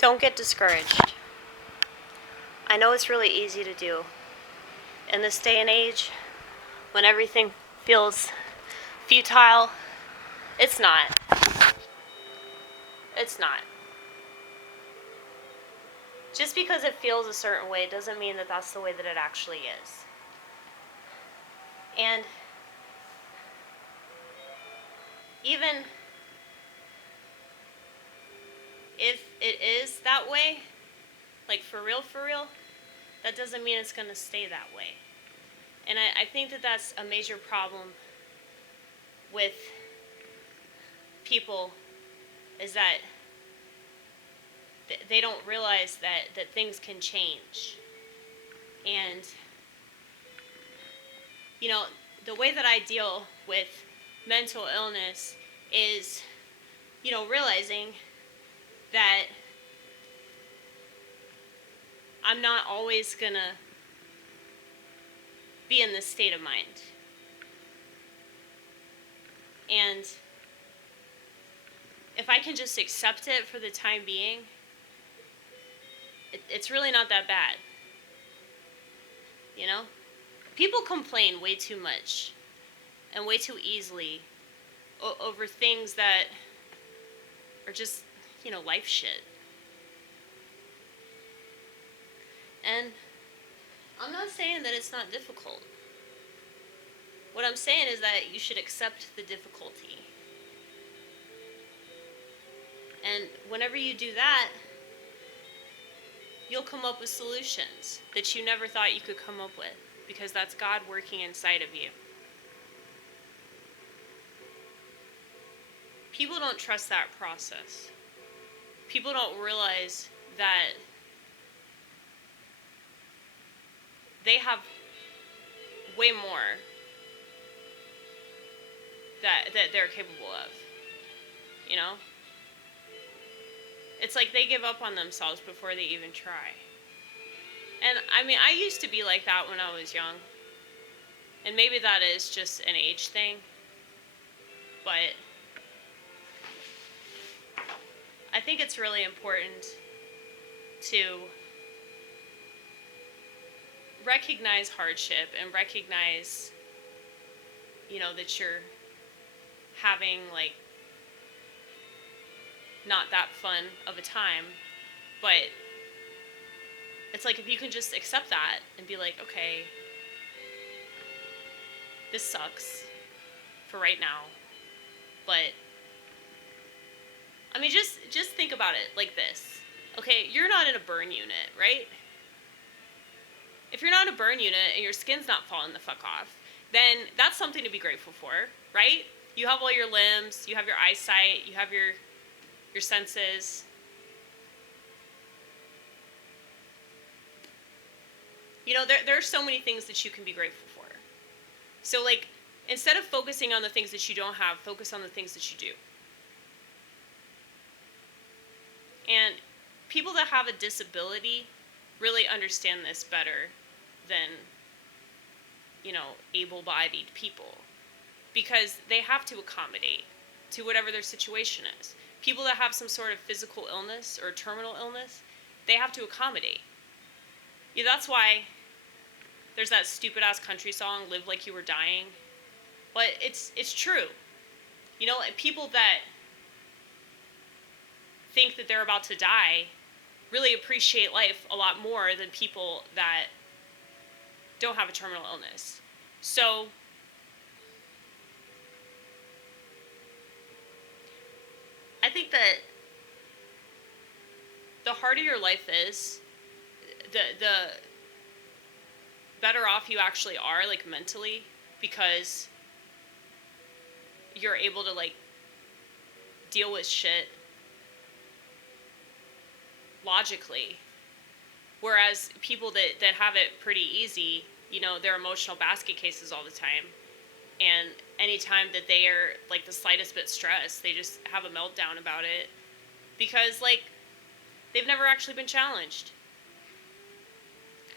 Don't get discouraged. I know it's really easy to do. In this day and age, when everything feels futile, it's not. It's not. Just because it feels a certain way doesn't mean that that's the way that it actually is. And even if it is that way, like for real, that doesn't mean it's going to stay that way. And I think that that's a major problem with people, is that they don't realize that things can change. And, the way that I deal with mental illness is, realizing that I'm not always going to be in this state of mind. And if I can just accept it for the time being, it's really not that bad. People complain way too much and way too easily over things that are just, life shit. And I'm not saying that it's not difficult. What I'm saying is that you should accept the difficulty. And whenever you do that, you'll come up with solutions that you never thought you could come up with, because that's God working inside of you. People don't trust that process. People don't realize that they have way more that they're capable of. It's like they give up on themselves before they even try. And I used to be like that when I was young. And maybe that is just an age thing. But I think it's really important to recognize hardship and recognize, that you're having, not that fun of a time. But it's like, if you can just accept that and be like, okay, this sucks for right now, but just think about it like this. Okay, you're not in a burn unit, right? If you're not in a burn unit and your skin's not falling the fuck off, then that's something to be grateful for, right? You have all your limbs, you have your eyesight, you have your senses. There are so many things that you can be grateful for. So, instead of focusing on the things that you don't have, focus on the things that you do. And people that have a disability really understand this better than, able-bodied people, because they have to accommodate to whatever their situation is. People that have some sort of physical illness or terminal illness, they have to accommodate. That's why there's that stupid-ass country song, Live Like You Were Dying. But it's true. People that think that they're about to die really appreciate life a lot more than people that don't have a terminal illness. So I think that the harder your life is, the better off you actually are, mentally, because you're able to, deal with shit logically. Whereas people that have it pretty easy, they're emotional basket cases all the time. And anytime that they are, the slightest bit stressed, they just have a meltdown about it. Because, they've never actually been challenged.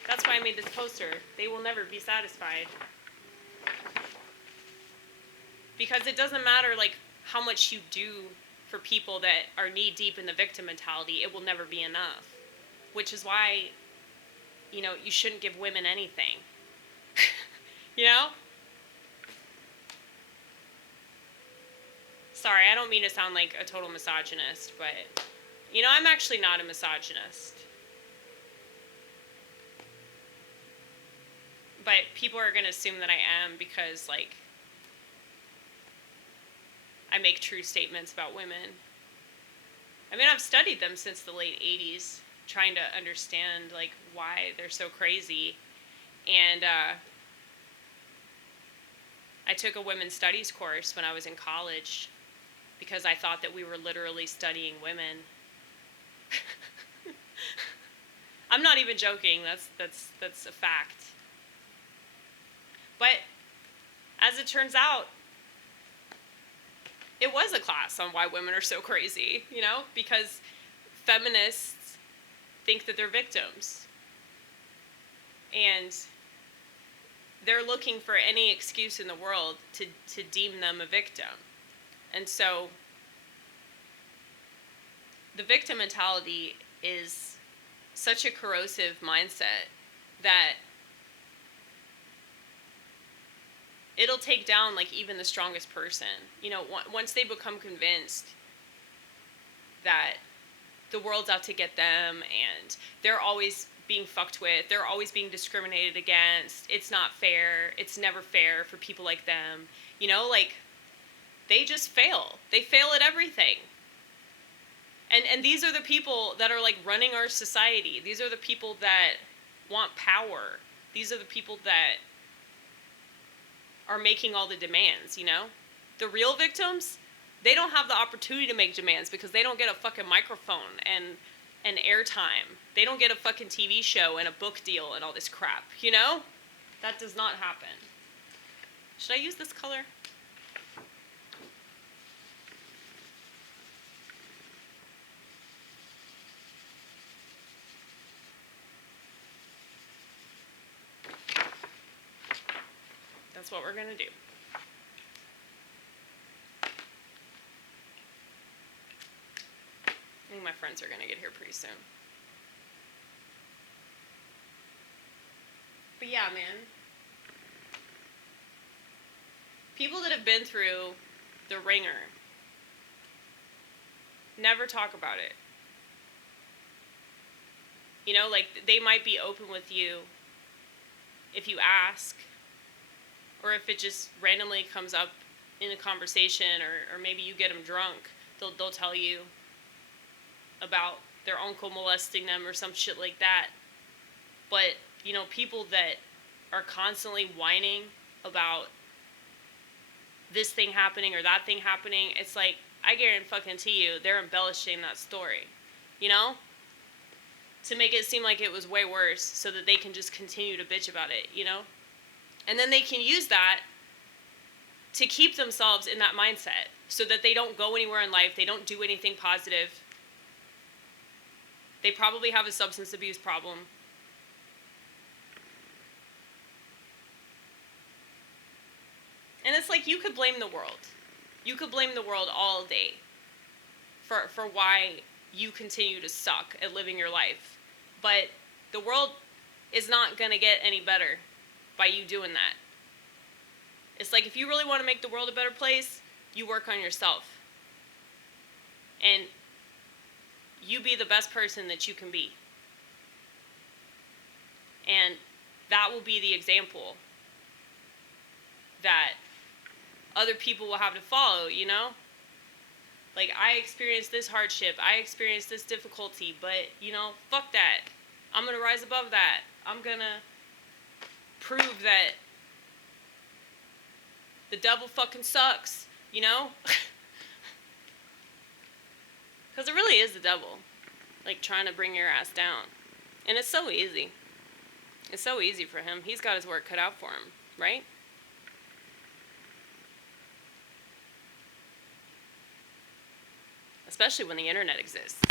That's why I made this poster. They will never be satisfied. Because it doesn't matter, how much you do for people that are knee deep in the victim mentality, it will never be enough. Which is why, you shouldn't give women anything. You know? Sorry, I don't mean to sound like a total misogynist, but, I'm actually not a misogynist. But people are going to assume that I am because, I make true statements about women. I mean, I've studied them since the late 80s, trying to understand, why they're so crazy. And I took a women's studies course when I was in college because I thought that we were literally studying women. I'm not even joking. That's a fact. But as it turns out, it was a class on why women are so crazy, because feminists think that they're victims. And they're looking for any excuse in the world to deem them a victim. And so the victim mentality is such a corrosive mindset that it'll take down even the strongest person. Once they become convinced that the world's out to get them and they're always being fucked with, they're always being discriminated against, it's not fair, it's never fair for people like them, they just fail. They fail at everything. And these are the people that are running our society. These are the people that want power. These are the people that are making all the demands, The real victims, they don't have the opportunity to make demands because they don't get a fucking microphone and airtime. They don't get a fucking TV show and a book deal and all this crap, That does not happen. Should I use this color? That's what we're gonna do. I think my friends are gonna get here pretty soon. But yeah, man. People that have been through the ringer never talk about it. They might be open with you if you ask, or if it just randomly comes up in a conversation, or maybe you get them drunk, they'll tell you about their uncle molesting them or some shit like that. But, people that are constantly whining about this thing happening or that thing happening, it's I guarantee you, they're embellishing that story, to make it seem like it was way worse so that they can just continue to bitch about it, And then they can use that to keep themselves in that mindset so that they don't go anywhere in life, they don't do anything positive. They probably have a substance abuse problem. And it's you could blame the world. You could blame the world all day for why you continue to suck at living your life. But the world is not going to get any better by you doing that. It's if you really want to make the world a better place, you work on yourself. And you be the best person that you can be. And that will be the example that other people will have to follow, I experienced this hardship, I experienced this difficulty, but, fuck that. I'm going to rise above that. I'm going to prove that the devil fucking sucks, Because it really is the devil, trying to bring your ass down. And it's so easy. It's so easy for him. He's got his work cut out for him, right? Especially when the internet exists.